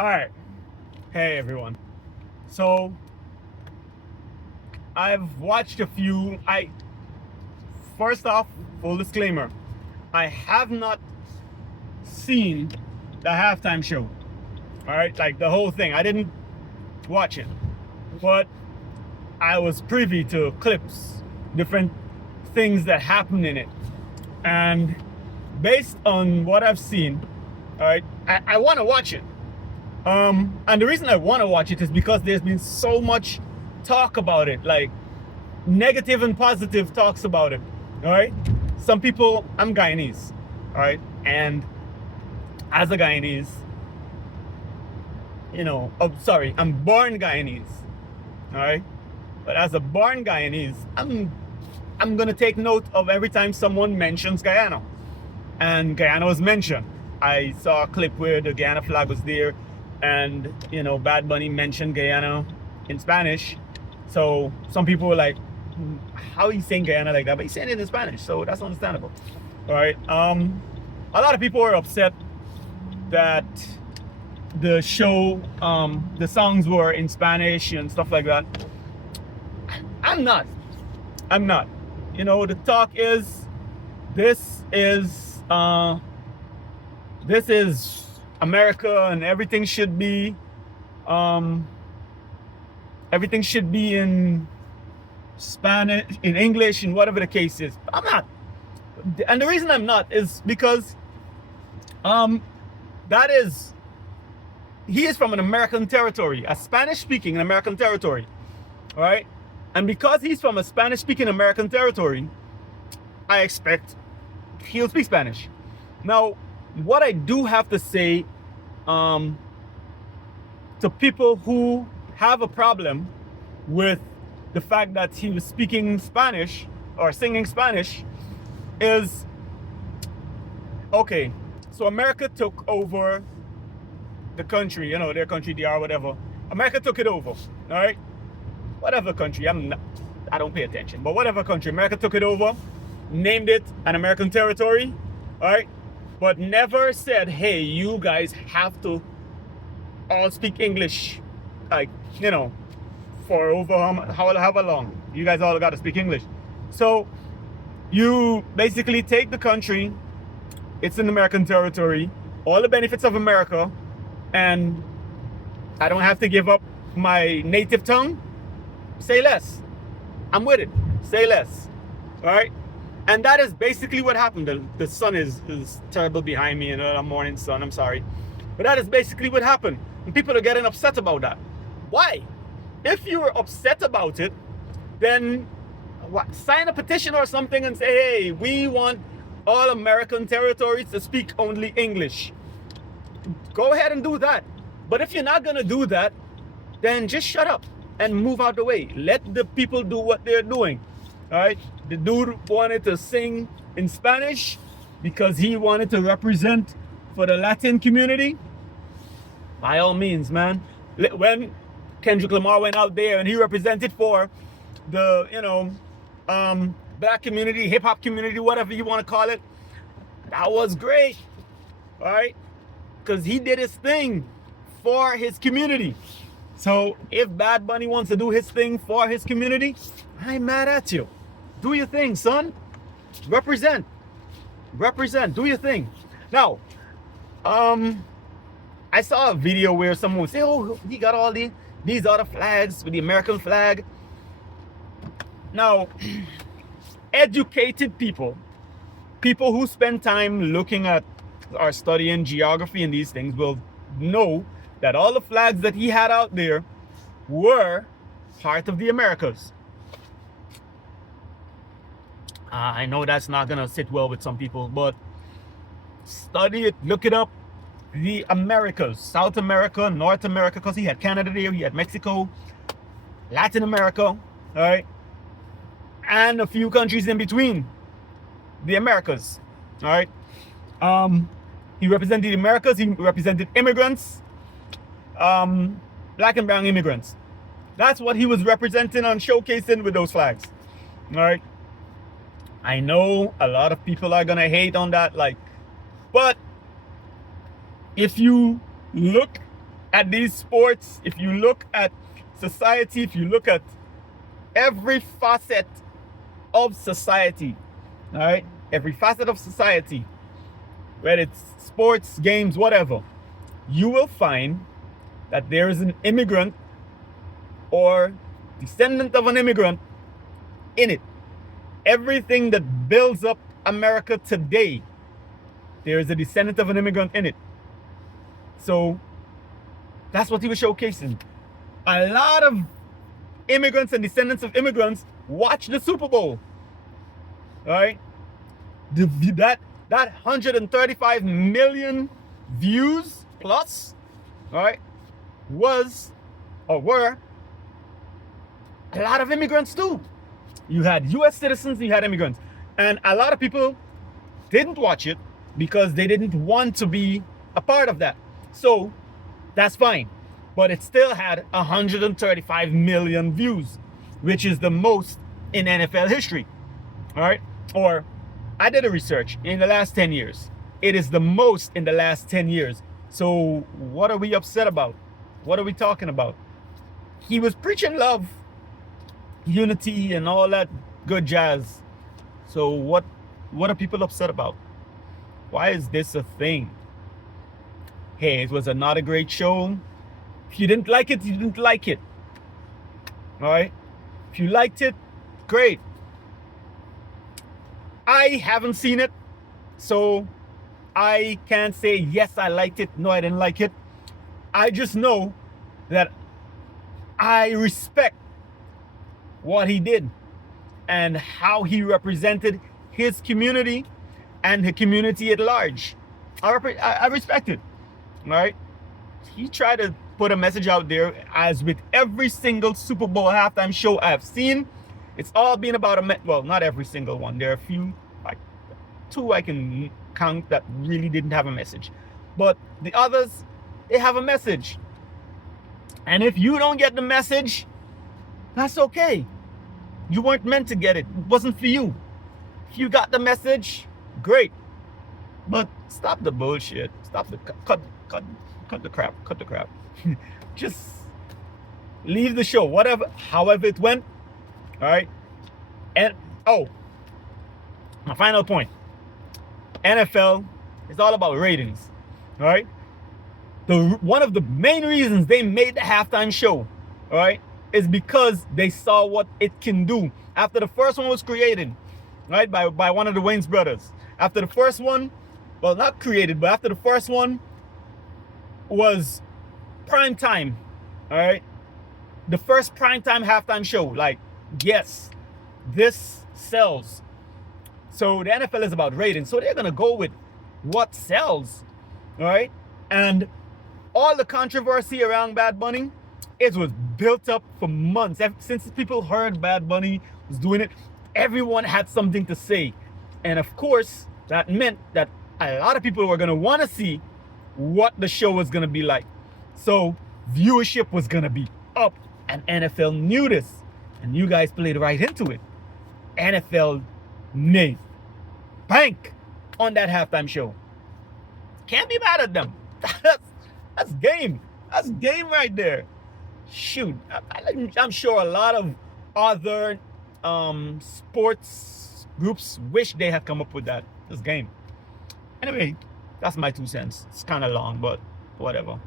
All right. Hey, everyone. So I've watched a few. First off, full disclaimer, I have not seen the halftime show. All right, like the whole thing. I didn't watch it, but I was privy to clips, different things that happened in it, and based on what I've seen, all right, I want to watch it. And the reason I want to watch it is because there's been so much talk about it, like negative and positive talks about it. All right. Some people, I'm Guyanese, all right, and as a Guyanese, I'm born Guyanese, all right, but as a born Guyanese, I'm gonna take note of every time someone mentions Guyana, and Guyana was mentioned. I saw a clip where the Guyana flag was there, and Bad Bunny mentioned Guyana in Spanish. So some people were like, "How are you saying Guyana like that?" But he's saying it in Spanish, so that's understandable. All right. A lot of people were upset that the show, the songs were in Spanish and stuff like that. I'm not. I'm not. The talk is, this is this is America, and everything should be in Spanish, in English, and whatever the case is. I'm not. And the reason I'm not is because that is he is from an American territory, a Spanish speaking American territory. All right? And because he's from a Spanish speaking American territory, I expect he'll speak Spanish. Now, what I do have to say to people who have a problem with the fact that he was speaking Spanish or singing Spanish is, okay, so America took over the country, their country, DR, whatever. America took it over, all right? Whatever country, I don't pay attention, but whatever country, America took it over, named it an American territory, all right? But never said, hey, you guys have to all speak English, like, for over however long. You guys all got to speak English. So you basically take the country, it's an American territory, all the benefits of America, and I don't have to give up my native tongue. Say less. I'm with it. Say less. All right? And that is basically what happened. The sun is terrible behind me, the morning sun. I'm sorry. But that is basically what happened. And people are getting upset about that. Why? If you were upset about it, then sign a petition or something and say, hey, we want all American territories to speak only English. Go ahead and do that. But if you're not going to do that, then just shut up and move out the way. Let the people do what they're doing. All right? The dude wanted to sing in Spanish because he wanted to represent for the Latin community. By all means, man. When Kendrick Lamar went out there and he represented for the, black community, hip hop community, whatever you want to call it, that was great. All right? Because he did his thing for his community. So if Bad Bunny wants to do his thing for his community, I ain't mad at you. Do your thing, son. Represent. Do your thing. Now, I saw a video where someone would say, oh, he got all these other flags with the American flag. Now, educated people who spend time looking at or studying geography and these things will know that all the flags that he had out there were part of the Americas. I know that's not gonna sit well with some people, but study it, look it up. The Americas, South America, North America, because he had Canada there, he had Mexico, Latin America, all right, and a few countries in between the Americas, all right. He represented the Americas. He represented immigrants, black and brown immigrants. That's what he was representing and showcasing with those flags. All right. I know a lot of people are gonna hate on that, but if you look at these sports, if you look at society, if you look at every facet of society, all right, every facet of society, whether it's sports, games, whatever, you will find that there is an immigrant or descendant of an immigrant in it. Everything that builds up America today, there is a descendant of an immigrant in it. So that's what he was showcasing. A lot of immigrants and descendants of immigrants watch the Super Bowl. All right, that 135 million views plus, all right, was or were a lot of immigrants too. You had U.S. citizens, you had immigrants, and a lot of people didn't watch it because they didn't want to be a part of that. So that's fine, but it still had 135 million views, which is the most in NFL history. All right, or I did a research in the last 10 years. It is the most in the last 10 years. So what are we upset about? What are we talking about? He was preaching love, unity, and all that good jazz. So what are people upset about? Why is this a thing? Hey, it was not a great show. If you didn't like it, you didn't like it. All right? If you liked it, great. I haven't seen it, so I can't say yes, I liked it, no, I didn't like it. I just know that I respect what he did and how he represented his community and the community at large. I respect it. All right? He tried to put a message out there, as with every single Super Bowl halftime show I've seen. It's all been about well, not every single one. There are a few, like 2 I can count, that really didn't have a message. But the others, they have a message. And if you don't get the message, that's okay. You weren't meant to get it. It wasn't for you. If you got the message, great. But stop the bullshit. Stop the cut the crap. Just leave the show. However it went. All right. And my final point. NFL is all about ratings. All right. One of the main reasons they made the halftime show, all right, is because they saw what it can do. After the first one was created, right, by one of the Wayans brothers. After the first one, well, not created, but after the first one was prime time, all right, the first prime time halftime show, like, yes, this sells. So the NFL is about ratings, so they're gonna go with what sells, all right. And all the controversy around Bad Bunny, it was built up for months. Since people heard Bad Bunny was doing it, everyone had something to say. And of course, that meant that a lot of people were going to want to see what the show was going to be like. So viewership was going to be up, and NFL knew this. And you guys played right into it. NFL made bank on that halftime show. Can't be mad at them. That's game. That's game right there. Shoot, I'm sure a lot of other sports groups wish they had come up with that. This game. Anyway, that's my 2 cents. It's kind of long, but whatever.